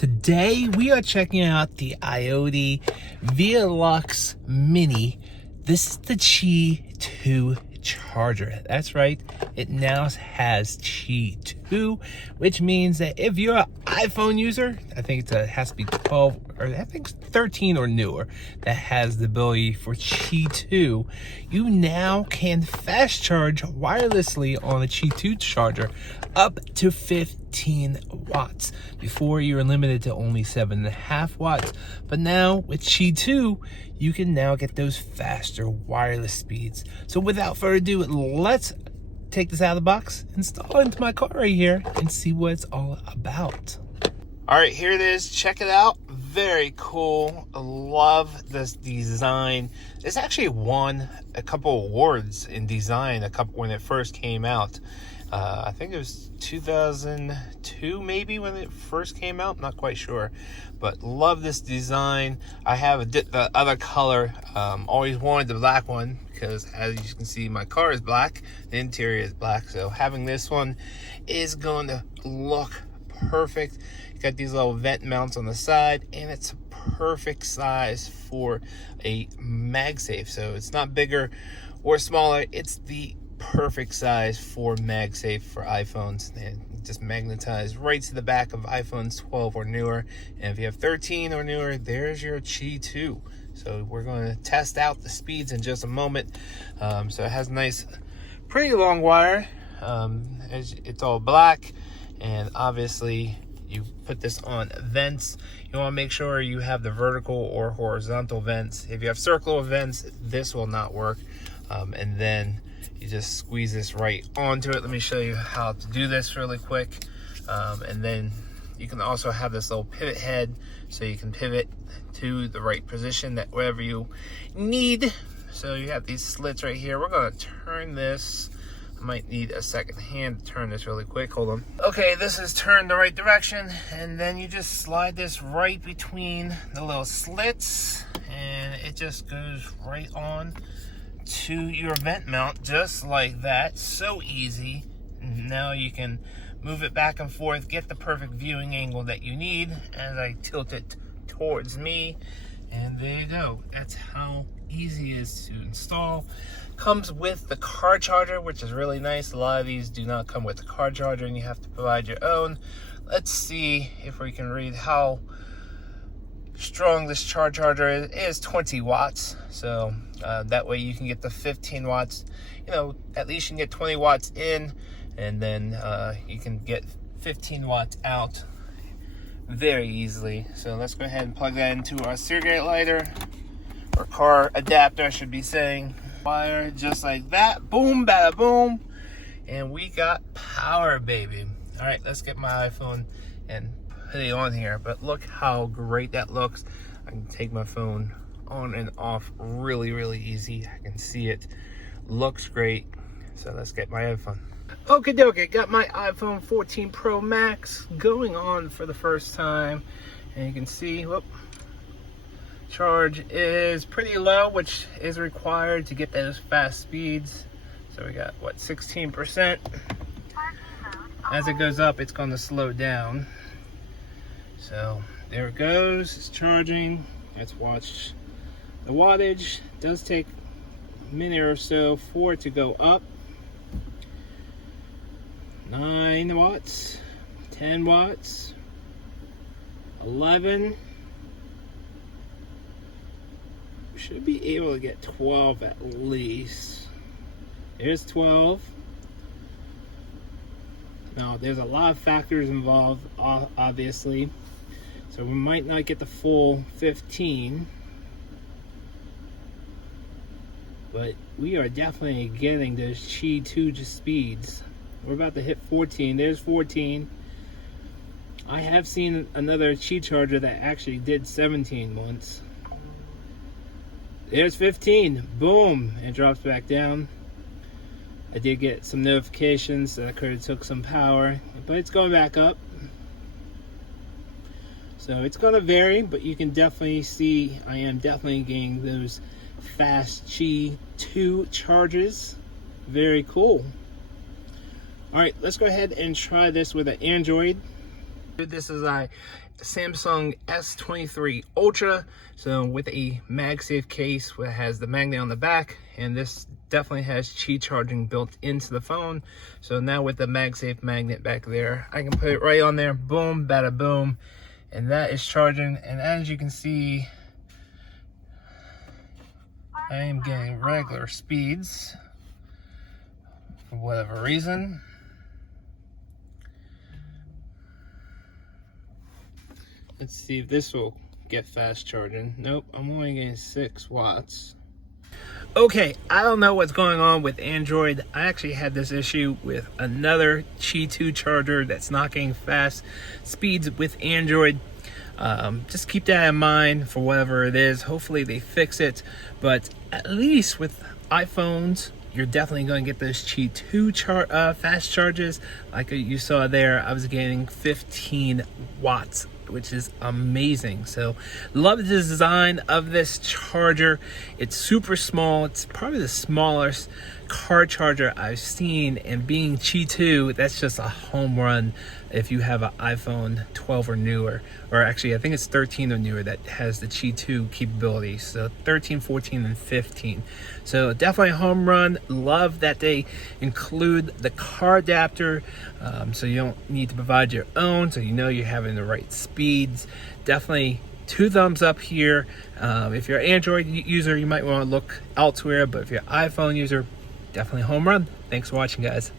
Today we are checking out the iOttie Velox Mini. This is the Qi2 charger. That's right, it now has Qi2, which means that if you're an iPhone user, I think it has to be 12 or I think 13 or newer, that has the ability for Qi2, you now can fast charge wirelessly on a Qi2 charger up to 15 watts. Before you were limited to only 7.5 watts, but now with Qi2, you can now get those faster wireless speeds. So without further ado, let's take this out of the box, install it into my car right here, and see what it's all about. All right, here it is. Check it out. Very cool. I love this design. It's actually won a couple awards in design when it first came out. I think it was 2002 maybe when it first came out, not quite sure, but love this design. I have the other color. Always wanted the black one because, as you can see, my car is black, the interior is black, so having this one is going to look perfect. Got these little vent mounts on the side, and it's a perfect size for a MagSafe. So it's not bigger or smaller, it's the perfect size for MagSafe for iPhones. And just magnetize right to the back of iPhones 12 or newer. And if you have 13 or newer, there's your Qi2. So we're going to test out the speeds in just a moment. So it has a nice, pretty long wire. It's all black, and obviously you put this on vents. You want to make sure you have the vertical or horizontal vents. If you have circular vents, this will not work. And then you just squeeze this right onto it. Let me show you how to do this really quick. And then you can also have this little pivot head, so you can pivot to the right position that wherever you need. So you have these slits right here. We're gonna turn this. I might need a second hand to turn this really quick. Hold on. Okay, this is turned the right direction, and then you just slide this right between the little slits, and it just goes right on to your vent mount, just like that. So easy. Now you can move it back and forth, get the perfect viewing angle that you need as I tilt it towards me, and there you go. That's how easy it is to install. Comes with the car charger, which is really nice. A lot of these do not come with the car charger, and you have to provide your own. Let's see if we can read how strong this charger is. It is 20 watts, so that way you can get the 15 watts. You know, at least you can get 20 watts in, and then you can get 15 watts out very easily. So let's go ahead and plug that into our cigarette lighter, or car adapter I should be saying. Wire just like that. Boom, bada boom, and we got power, baby. All right, let's get my iPhone and put it on here. But look how great that looks. I can take my phone on and off really easy. I can see it. Looks great. So let's get my iPhone. Okie dokie, got my iPhone 14 Pro Max going on for the first time, and you can see, whoop, charge is pretty low, which is required to get those fast speeds. So we got, what, 16%. As it goes up, it's going to slow down. So there it goes, it's charging. Let's watch the wattage. It does take a minute or so for it to go up. 9 watts, 10 watts, 11. Should be able to get 12 at least. There's 12. Now there's a lot of factors involved, obviously, so we might not get the full 15, but we are definitely getting those Qi2 speeds. We're about to hit 14. There's 14. I have seen another Qi charger that actually did 17 once. There's 15. Boom. It drops back down. I did get some notifications that I could have took some power, but it's going back up. So it's going to vary, but you can definitely see I am definitely getting those fast Qi2 charges. Very cool. All right, let's go ahead and try this with an Android. This is Samsung S23 Ultra, so with a MagSafe case that has the magnet on the back, and this definitely has Qi charging built into the phone. So now with the MagSafe magnet back there, I can put it right on there, boom, bada boom, and that is charging. And as you can see, I am getting regular speeds for whatever reason. Let's see if this will get fast charging. Nope, I'm only getting 6 watts. Okay, I don't know what's going on with Android. I actually had this issue with another Qi2 charger that's not getting fast speeds with Android. Just keep that in mind for whatever it is. Hopefully they fix it, but at least with iPhones, you're definitely going to get those Qi2 fast charges. Like you saw there, I was getting 15 watts, which is amazing. So love the design of this charger. It's super small. It's probably the smallest car charger I've seen, and being Qi2, that's just a home run if you have an iPhone 12 or newer, or actually I think it's 13 or newer that has the Qi2 capability. So 13, 14, and 15. So definitely a home run. Love that they include the car adapter, so you don't need to provide your own, so you know you're having the right speeds. Definitely 2 thumbs up here. If you're an Android user, you might want to look elsewhere, but if you're an iPhone user, definitely home run. Thanks for watching, guys.